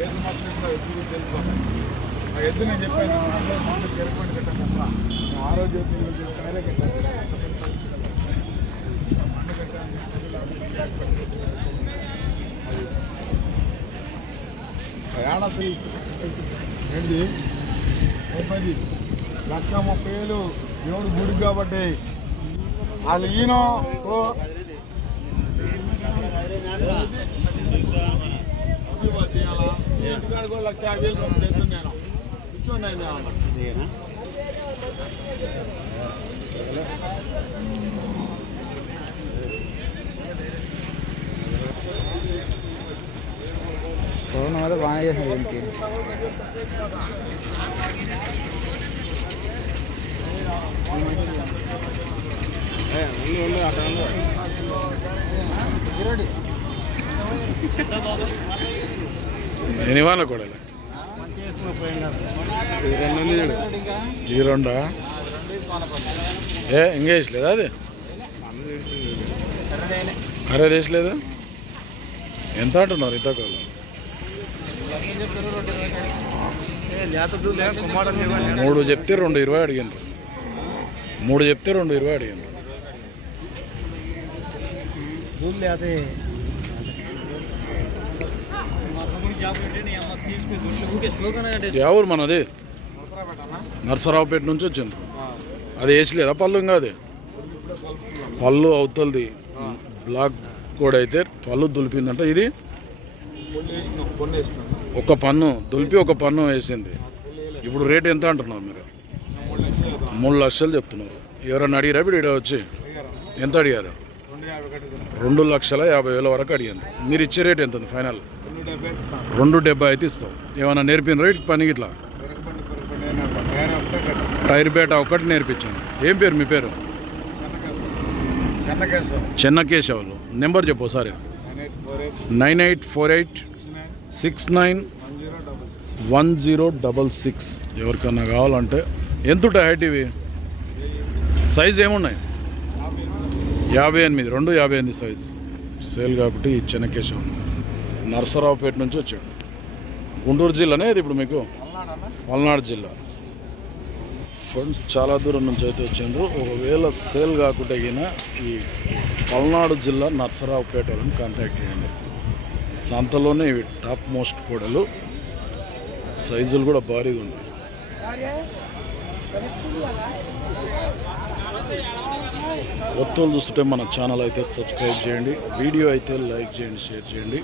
ఏది మాత్రం ఎప్పుడు తెలుసుకోవాలి. ఆ ఎద్దు నేను చెప్పాను ముందు గెలుపండి కట్టండి అమ్మ ఆరోగ్య సరే కట్టాలి మండు కట్టాలి ఏడాది ఏంటి 1,30,000 దేవుడు గుడి కాబట్టి అది ఈయన ఇంటికాడికి 1,50,000 తెచ్చున్నాను ఇచ్చున్నాను కరోనా వల్ల బాగా చేసింది దీనికి నేను ఇవ్వాలి కూడా ఈ రెండా ఇంకా వేసలేదా అది అరే వేసలేదు ఎంత అంటున్నారు ఇంతకాలం 3 చెప్తే 2,20 అడిగాను 3 చెప్తే 2,20 అడిగాను ఎవరు మనది నర్సరావుపేట నుంచి వచ్చింది అది వేసలేదా పళ్ళు ఇంకా అది పళ్ళు అవుతుంది బ్లాక్ కూడా అయితే పళ్ళు దులిపిందంట ఇది ఒక పన్ను దులిపి ఒక పన్ను వేసింది ఇప్పుడు రేట్ ఎంత అంటున్నారు మీరు 3 లక్షలు చెప్తున్నారు ఎవరన్నా అడిగారా ఇప్పుడు ఇక్కడ వచ్చి ఎంత అడిగారు 2,50,000 వరకు అడిగాను మీరు ఇచ్చే రేట్ ఎంత ఉంది ఫైనల్ 2,70 అయితే ఇస్తాం ఏమైనా నేర్పిన రేట్ పని ఇట్లా టైర్ బేట ఒకటి నేర్పించాను ఏం పేరు మీ పేరు చెన్నకేశవులు నెంబర్ చెప్పు ఒకసారి 9848691066 ఎవరికన్నా కావాలంటే ఎంత ఉంటాయి హైట్ ఇవి సైజ్ ఏమున్నాయి 58 258 సైజ్ సేల్ కాబట్టి ఈ చెన్నకేశవ్ నర్సరావుపేట నుంచి వచ్చాడు గుంటూరు జిల్లానే ఇది ఇప్పుడు మీకు పల్నాడు జిల్లా ఫ్రెండ్స్ చాలా దూరం నుంచి అయితే వచ్చిండ్రు ఒకవేళ సేల్ కాకుండా ఈ పల్నాడు జిల్లా నర్సరావుపేట వాళ్ళని కాంటాక్ట్ చేయండి సంతలోనే ఇవి టాప్ మోస్ట్ కోడలు సైజులు కూడా భారీగా ఉన్నాయి కొత్తలు చూస్తుంటే మన ఛానల్ అయితే సబ్స్క్రైబ్ చేయండి వీడియో అయితే లైక్ చేయండి షేర్ చేయండి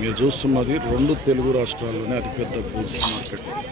మీరు చూస్తున్నది 2 తెలుగు రాష్ట్రాల్లోనే అతిపెద్ద బుల్స్ మార్కెట్